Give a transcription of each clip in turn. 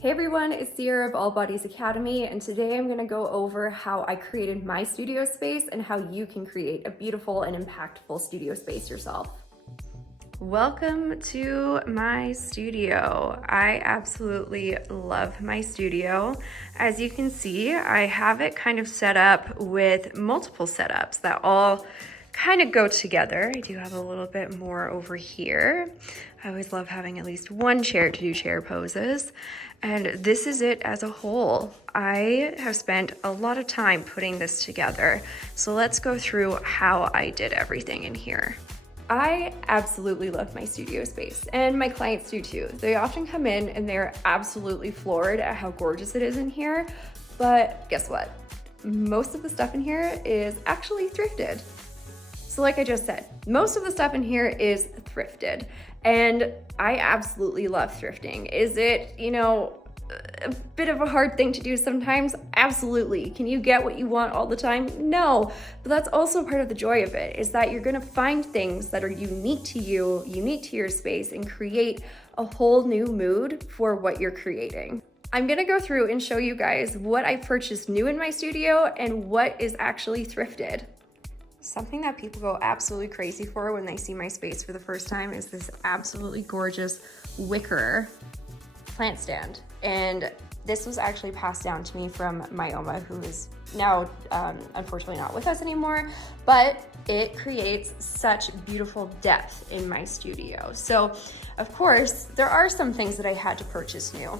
Hey everyone, it's Sierra of All Bodies Academy, and today I'm going to go over how I created my studio space and how you can create a beautiful and impactful studio space yourself. Welcome to my studio. I absolutely love my studio. As you can see, I have it kind of set up with multiple setups that all kind of go together. I do have a little bit more over here. I always love having at least one chair to do chair poses. And this is it as a whole. I have spent a lot of time putting this together. So let's go through how I did everything in here. I absolutely love my studio space, and my clients do too. They often come in and they're absolutely floored at how gorgeous it is in here. But guess what? Most of the stuff in here is actually thrifted. So like I just said, most of the stuff in here is thrifted, and I absolutely love thrifting. Is it, a bit of a hard thing to do sometimes? Absolutely. Can you get what you want all the time? No, but that's also part of the joy of it, is that you're gonna find things that are unique to you, unique to your space, and create a whole new mood for what you're creating. I'm gonna go through and show you guys what I purchased new in my studio and what is actually thrifted. Something that people go absolutely crazy for when they see my space for the first time is this absolutely gorgeous wicker plant stand. And this was actually passed down to me from my Oma, who is now unfortunately not with us anymore, but it creates such beautiful depth in my studio. So of course, there are some things that I had to purchase new,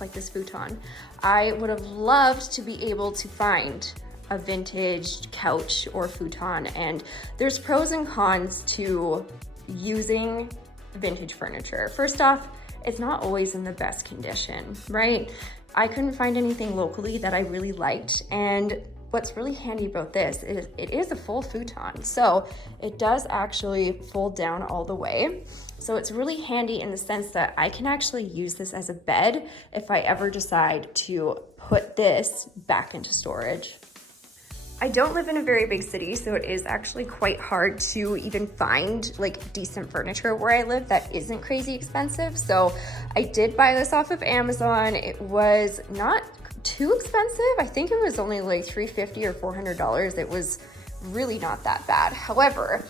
like this futon. I would have loved to be able to find a vintage couch or futon, and there's pros and cons to using vintage furniture. First off, it's not always in the best condition, right? I couldn't find anything locally that I really liked, and what's really handy about this is it is a full futon, so it does actually fold down all the way. So it's really handy in the sense that I can actually use this as a bed if I ever decide to put this back into storage. I don't live in a very big city, so it is actually quite hard to even find like decent furniture where I live that isn't crazy expensive. So I did buy this off of Amazon. It was not too expensive. I think it was only like $350 or $400. It was really not that bad. However,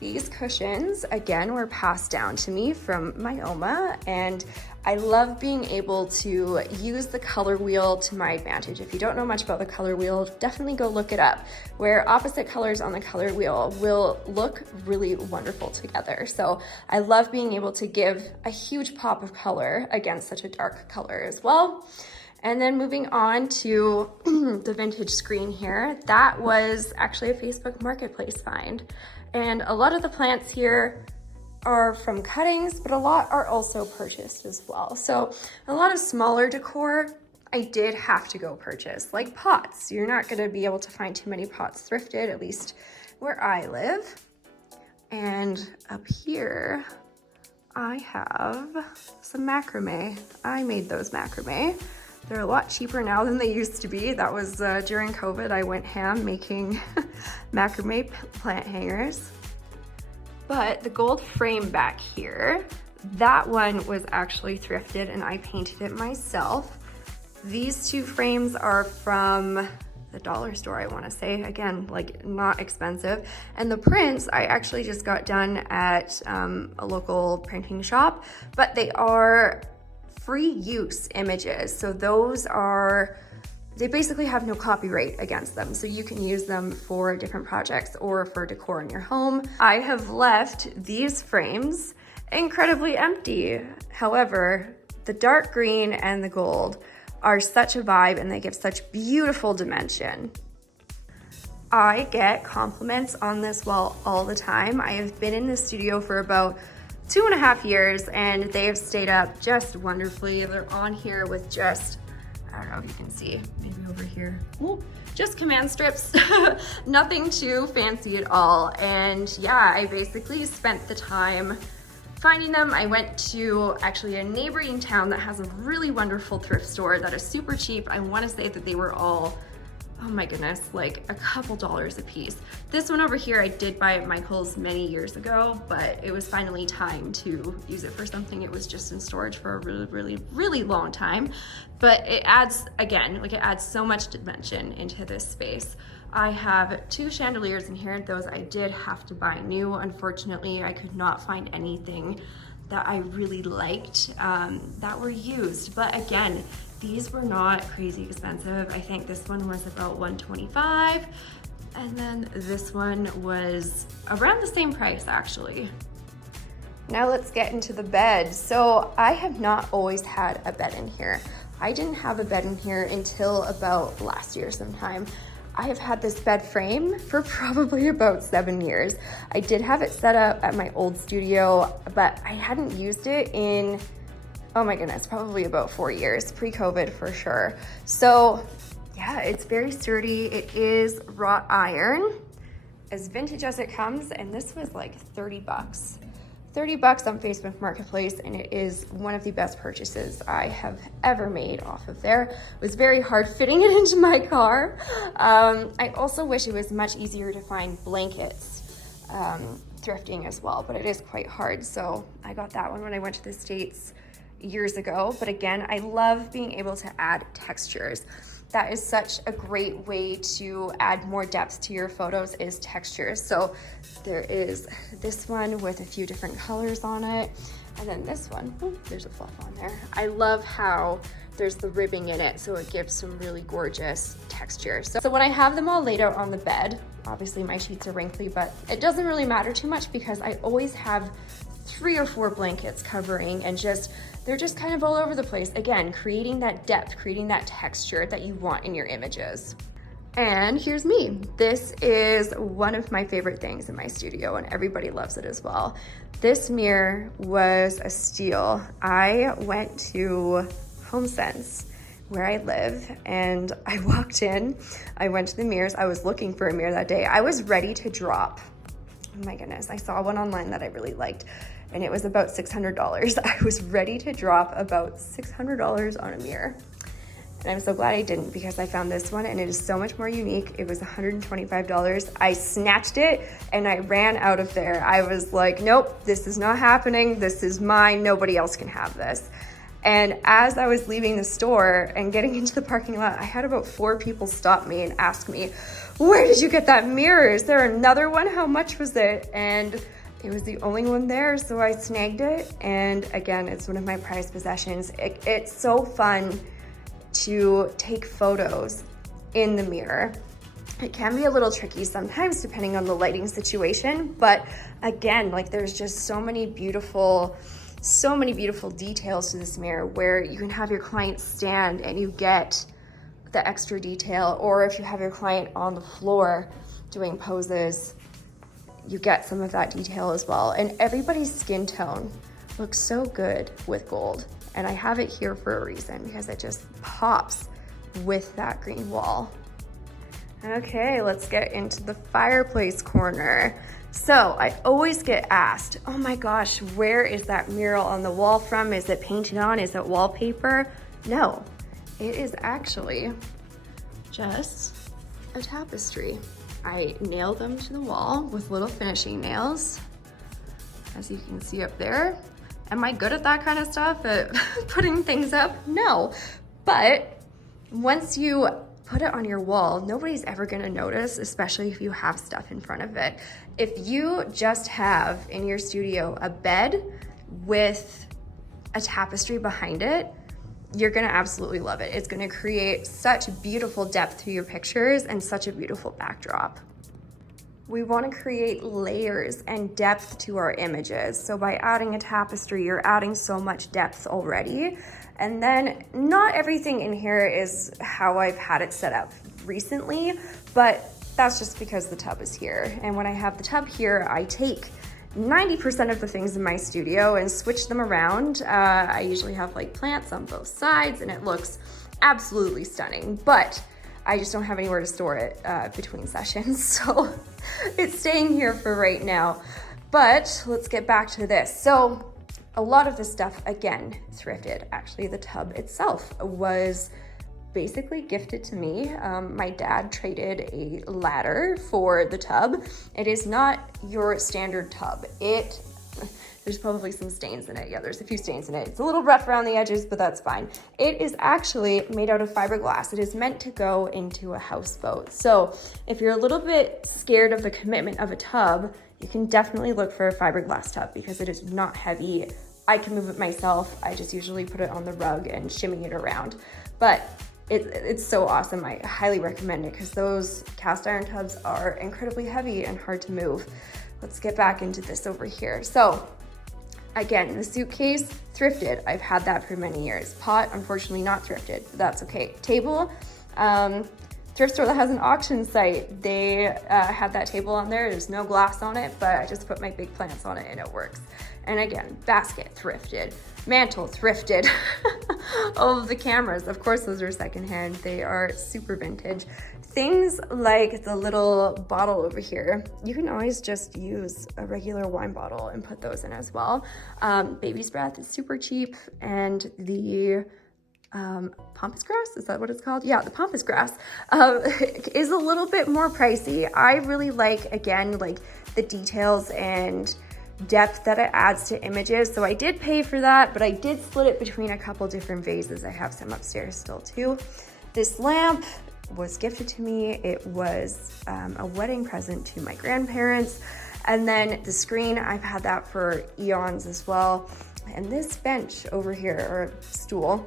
these cushions, again, were passed down to me from my Oma, and I love being able to use the color wheel to my advantage. If you don't know much about the color wheel, definitely go look it up, where opposite colors on the color wheel will look really wonderful together. So I love being able to give a huge pop of color against such a dark color as well. And then moving on to the vintage screen here, that was actually a Facebook Marketplace find. And a lot of the plants here are from cuttings, but a lot are also purchased as well. So a lot of smaller decor I did have to go purchase, like pots. You're not gonna be able to find too many pots thrifted, at least where I live. And up here, I have some macrame. I made those macrame. They're a lot cheaper now than they used to be. That was during COVID. I went ham making macrame plant hangers. But the gold frame back here, that one was actually thrifted and I painted it myself. These two frames are from the dollar store, I wanna say. Again, like not expensive. And the prints, I actually just got done at a local printing shop, but they are free use images. So they basically have no copyright against them. So you can use them for different projects or for decor in your home. I have left these frames incredibly empty. However, the dark green and the gold are such a vibe and they give such beautiful dimension. I get compliments on this wall all the time. I have been in this studio for about 2.5 years and they have stayed up just wonderfully. They're on here with just, I don't know if you can see, maybe over here. Ooh, just command strips, nothing too fancy at all. And yeah, I basically spent the time finding them. I went to actually a neighboring town that has a really wonderful thrift store that is super cheap. I wanna say that they were all oh my goodness, like a couple dollars a piece. This one over here I did buy at Michael's many years ago, but it was finally time to use it for something. It was just in storage for a really long time. But it adds, again, like it adds so much dimension into this space. I have 2 chandeliers in here. Those I did have to buy new. Unfortunately, I could not find anything that I really liked that were used. But again, these were not crazy expensive. I think this one was about $125, and then this one was around the same price actually. Now let's get into the bed. So I have not always had a bed in here. I didn't have a bed in here until about last year sometime. I have had this bed frame for probably about 7 years. I did have it set up at my old studio, but I hadn't used it in, oh my goodness, probably about 4 years, pre-COVID for sure. So yeah, it's very sturdy. It is wrought iron, as vintage as it comes, and this was like 30 bucks. 30 bucks on Facebook Marketplace, and it is one of the best purchases I have ever made off of there. It was very hard fitting it into my car. I also wish it was much easier to find blankets thrifting as well, but it is quite hard. So I got that one when I went to the States years ago. But again, I love being able to add textures. That is such a great way to add more depth to your photos, is textures. So there is this one with a few different colors on it. And then this one, oh, there's a fluff on there. I love how there's the ribbing in it, so it gives some really gorgeous texture. So when I have them all laid out on the bed, obviously my sheets are wrinkly, but it doesn't really matter too much because I always have 3 or 4 blankets covering, and they're just kind of all over the place. Again, creating that depth, creating that texture that you want in your images. And here's me. This is one of my favorite things in my studio, and everybody loves it as well. This mirror was a steal. I went to HomeSense where I live, and I walked in, I went to the mirrors. I was looking for a mirror that day. I was ready to drop. Oh my goodness, I saw one online that I really liked, and it was about $600. I was ready to drop about $600 on a mirror. And I'm so glad I didn't, because I found this one and it is so much more unique. It was $125. I snatched it and I ran out of there. I was like, nope, this is not happening. This is mine. Nobody else can have this. And as I was leaving the store and getting into the parking lot, I had about 4 people stop me and ask me, where did you get that mirror? Is there another one? How much was it? And it was the only one there, so I snagged it. And again, it's one of my prized possessions. It's so fun to take photos in the mirror. It can be a little tricky sometimes depending on the lighting situation, but again, like there's just so many beautiful details to this mirror where you can have your client stand and you get the extra detail, or if you have your client on the floor doing poses, you get some of that detail as well. And everybody's skin tone looks so good with gold. And I have it here for a reason, because it just pops with that green wall. Okay, let's get into the fireplace corner. So I always get asked, oh my gosh, where is that mural on the wall from? Is it painted on? Is it wallpaper? No, it is actually just a tapestry. I nailed them to the wall with little finishing nails, as you can see up there. Am I good at that kind of stuff, at putting things up? No, but once you put it on your wall, nobody's ever gonna notice, especially if you have stuff in front of it. If you just have in your studio a bed with a tapestry behind it, you're gonna absolutely love it. It's gonna create such beautiful depth to your pictures and such a beautiful backdrop. We want to create layers and depth to our images. So by adding a tapestry, you're adding so much depth already. And then not everything in here is how I've had it set up recently, but that's just because the tub is here. And when I have the tub here, I take 90% of the things in my studio and switch them around. I usually have like plants on both sides and it looks absolutely stunning, but I just don't have anywhere to store it between sessions. So it's staying here for right now. But let's get back to this. So a lot of this stuff, again, thrifted. Actually, the tub itself was basically gifted to me. My dad traded a ladder for the tub. It is not your standard tub. There's probably some stains in it. Yeah, there's a few stains in it. It's a little rough around the edges, but that's fine. It is actually made out of fiberglass. It is meant to go into a houseboat. So if you're a little bit scared of the commitment of a tub, you can definitely look for a fiberglass tub because it is not heavy. I can move it myself. I just usually put it on the rug and shimmy it around. But it's so awesome. I highly recommend it because those cast iron tubs are incredibly heavy and hard to move. Let's get back into this over here. So again, the suitcase, thrifted. I've had that for many years. Pot, unfortunately not thrifted, but that's okay. Table, thrift store that has an auction site. They had that table on there. There's no glass on it, but I just put my big plants on it and it works. And again, basket, thrifted. Mantle, thrifted. All of the cameras, of course, those are secondhand. They are super vintage. Things like the little bottle over here, you can always just use a regular wine bottle and put those in as well. Baby's breath is super cheap, and the pampas grass, is that what it's called? Yeah, the pampas grass is a little bit more pricey. I really like, again, like the details and depth that it adds to images. So I did pay for that, but I did split it between a couple different vases. I have some upstairs still too. This lamp was gifted to me. It was a wedding present to my grandparents. And then the screen, I've had that for eons as well. And this bench over here, or stool,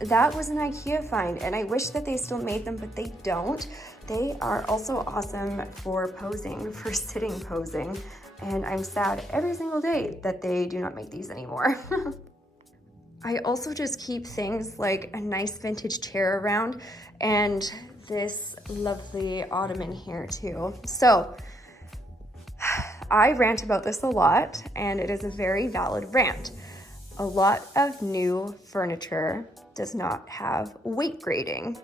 that was an IKEA find, and I wish that they still made them, but they don't. They are also awesome for posing, for sitting posing. And I'm sad every single day that they do not make these anymore. I also just keep things like a nice vintage chair around and this lovely ottoman here too. So I rant about this a lot, and it is a very valid rant. A lot of new furniture does not have weight grading.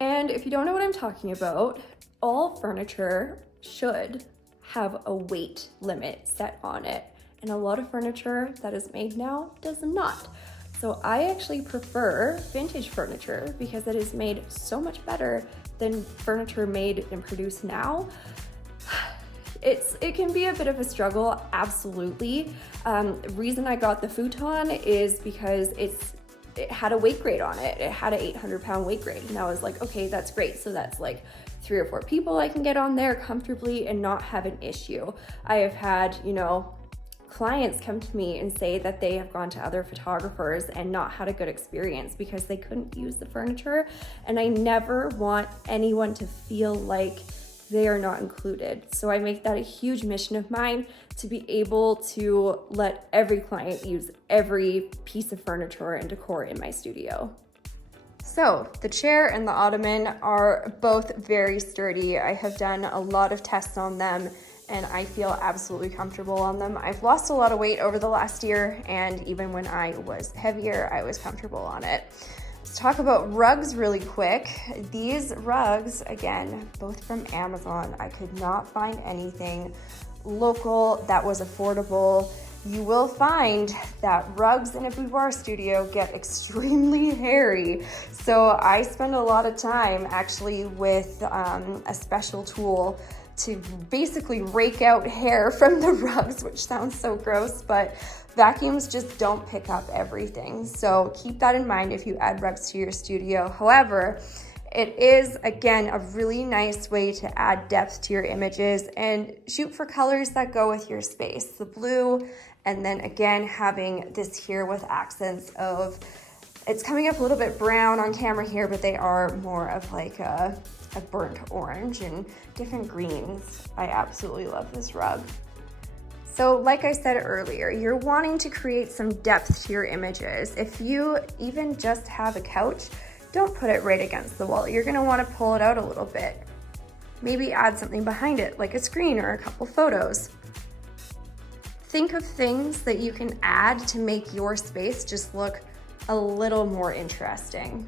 And if you don't know what I'm talking about, all furniture should have a weight limit set on it. And a lot of furniture that is made now does not. So I actually prefer vintage furniture because it is made so much better than furniture made and produced now. It can be a bit of a struggle, absolutely. The reason I got the futon is because it had a weight grade on it. It had an 800-pound weight grade, and I was like, okay, that's great. So that's like 3 or 4 people I can get on there comfortably and not have an issue. I have had, clients come to me and say that they have gone to other photographers and not had a good experience because they couldn't use the furniture. And I never want anyone to feel like they are not included. So I make that a huge mission of mine to be able to let every client use every piece of furniture and decor in my studio. So the chair and the ottoman are both very sturdy. I have done a lot of tests on them and I feel absolutely comfortable on them. I've lost a lot of weight over the last year, and even when I was heavier, I was comfortable on it. Let's talk about rugs really quick. These rugs, again, both from Amazon. I could not find anything local that was affordable. You will find that rugs in a boudoir studio get extremely hairy. So I spend a lot of time actually with a special tool to basically rake out hair from the rugs, which sounds so gross, but vacuums just don't pick up everything. So keep that in mind if you add rugs to your studio. However, it is, again, a really nice way to add depth to your images and shoot for colors that go with your space. The blue, and then again, having this here with accents of, it's coming up a little bit brown on camera here, but they are more of like a burnt orange and different greens. I absolutely love this rug. So like I said earlier, you're wanting to create some depth to your images. If you even just have a couch, don't put it right against the wall. You're gonna wanna pull it out a little bit. Maybe add something behind it, like a screen or a couple photos. Think of things that you can add to make your space just look a little more interesting.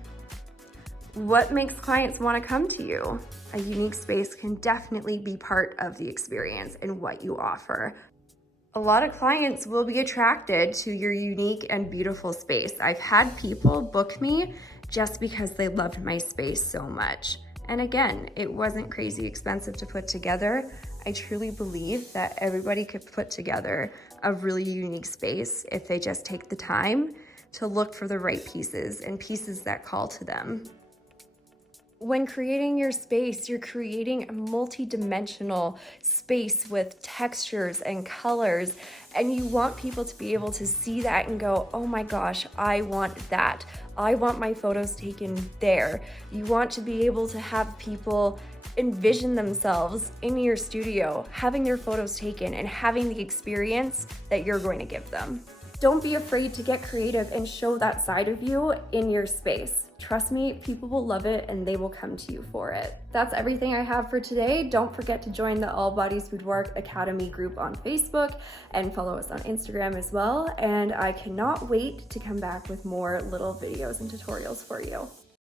What makes clients want to come to you? A unique space can definitely be part of the experience and what you offer. A lot of clients will be attracted to your unique and beautiful space. I've had people book me just because they loved my space so much. And again, it wasn't crazy expensive to put together. I truly believe that everybody could put together a really unique space if they just take the time to look for the right pieces and pieces that call to them. When creating your space, you're creating a multi-dimensional space with textures and colors, and you want people to be able to see that and go, oh my gosh, I want that. I want my photos taken there. You want to be able to have people envision themselves in your studio, having their photos taken and having the experience that you're going to give them. Don't be afraid to get creative and show that side of you in your space. Trust me, people will love it and they will come to you for it. That's everything I have for today. Don't forget to join the All Bodies Boudoir Academy group on Facebook and follow us on Instagram as well. And I cannot wait to come back with more little videos and tutorials for you.